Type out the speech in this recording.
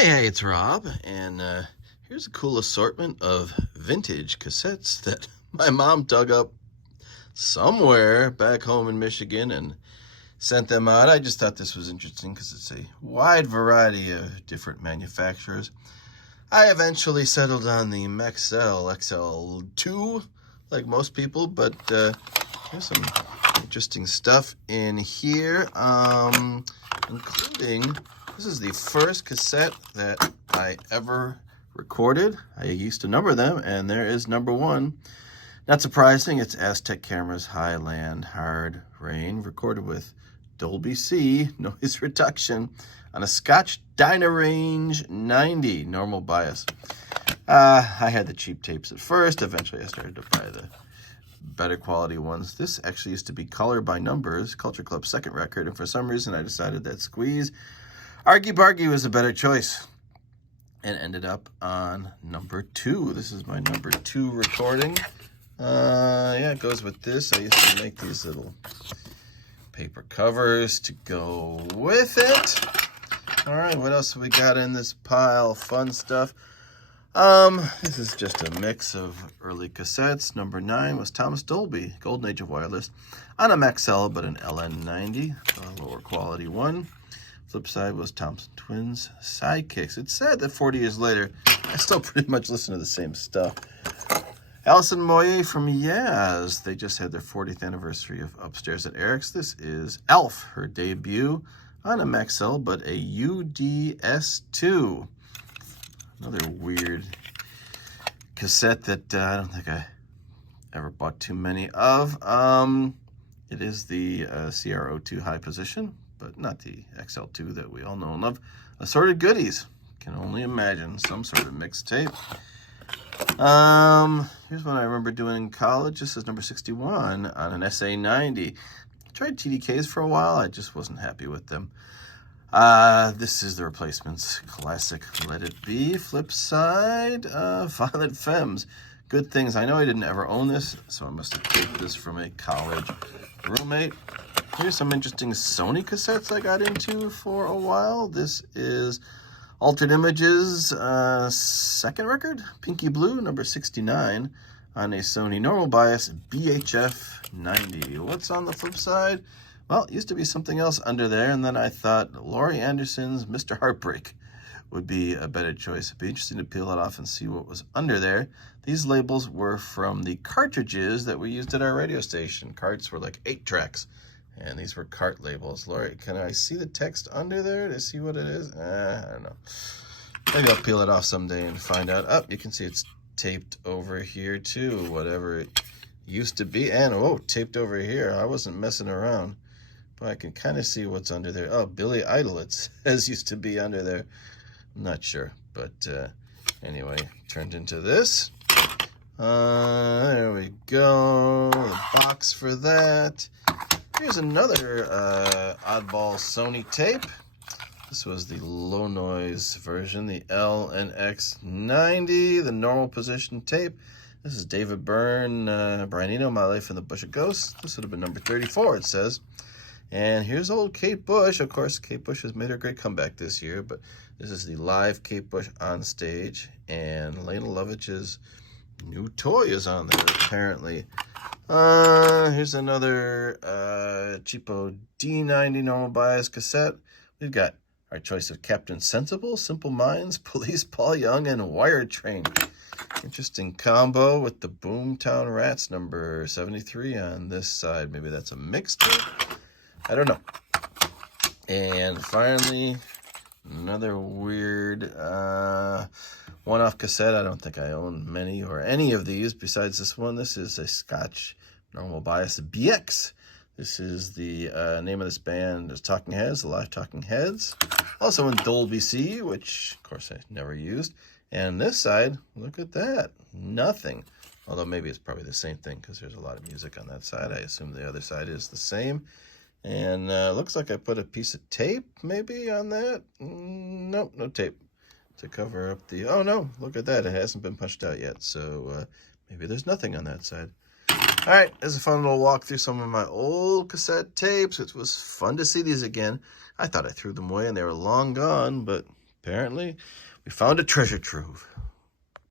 Hey, it's Rob, and here's a cool assortment of vintage cassettes that my mom dug up somewhere back home in Michigan and sent them out. I just thought this was interesting because it's a wide variety of different manufacturers. I eventually settled on the Maxell XL2, like most people, but there's some interesting stuff in here, including this is the first cassette that I ever recorded. I used to number them, and there is number one. Not surprising, it's Aztec Cameras Highland Hard Rain, recorded with Dolby C noise reduction on a Scotch Dynarange 90 normal bias. I had the cheap tapes at first. Eventually I started to buy the better quality ones. This actually used to be Color by Numbers, Culture Club's second record, and for some reason I decided that Squeeze Argy Bargy was a better choice and ended up on number 2. This is my number 2 recording. Yeah, it goes with this. I used to make these little paper covers to go with it. All right, what else have we got in this pile? Fun stuff. This is just a mix of early cassettes. Number 9 was Thomas Dolby, Golden Age of Wireless, on a Maxell, but an LN90, a lower quality one. Flip side was Thompson Twins Sidekicks. It's sad that 40 years later, I still pretty much listen to the same stuff. Alison Moyer from Yaz. They just had their 40th anniversary of Upstairs at Eric's. This is Elf, her debut on a Maxell, but a UDS2. Another weird cassette that I don't think I ever bought too many of. It is the CR02 High Position, but not the XL2 that we all know and love. Assorted goodies. Can only imagine some sort of mixtape. Here's one I remember doing in college. This is number 61 on an SA90. I tried TDKs for a while. I just wasn't happy with them. This is the Replacements classic Let It Be. Flip side, Violet Femmes. Good Things. I know I didn't ever own this, so I must have taped this from a college roommate. Here's some interesting Sony cassettes I got into for a while. This is Altered Images' second record, Pinky Blue, number 69, on a Sony normal bias BHF 90. What's on the flip side? Well, it used to be something else under there, and then I thought Laurie Anderson's Mr. Heartbreak would be a better choice. It'd be interesting to peel it off and see what was under there. These labels were from the cartridges that we used at our radio station. Carts were like 8 tracks, and these were cart labels. Laurie, can I see the text under there to see what it is? I don't know. Maybe I'll peel it off someday and find out. Oh, you can see it's taped over here too, whatever it used to be. And, oh, taped over here. I wasn't messing around. But I can kind of see what's under there. Oh, Billy Idol, it says used to be under there. I'm not sure, but anyway, turned into this. There we go. The box for that. Here's another oddball Sony tape. This was the low noise version, the LNX90, the normal position tape. This is David Byrne, Brian Eno, My Life in the Bush of Ghosts. This would have been number 34, it says. And here's old Kate Bush. Of course, Kate Bush has made her great comeback this year, but this is the live Kate Bush on stage, and Lena Lovett's new toy is on there, apparently. Here's another cheapo D90 normal bias cassette. We've got our choice of Captain Sensible, Simple Minds, Police Paul Young, and Wire Train. Interesting combo with the Boomtown Rats number 73 on this side. Maybe that's a mixtape. I don't know. And finally, another weird one-off cassette. I don't think I own many or any of these besides this one. This is a Scotch normal bias BX. This is the name of this band is Talking Heads, the live Talking Heads. Also in Dolby C, which of course I never used. And this side, look at that, nothing. Although maybe it's probably the same thing because there's a lot of music on that side. I assume the other side is the same. And looks like I put a piece of tape maybe on that. Nope, no tape to cover up the... Oh no, look at that. It hasn't been punched out yet. So maybe there's nothing on that side. All right, there's a fun little walk through some of my old cassette tapes. It was fun to see these again. I thought I threw them away and they were long gone, but Apparently, we found a treasure trove.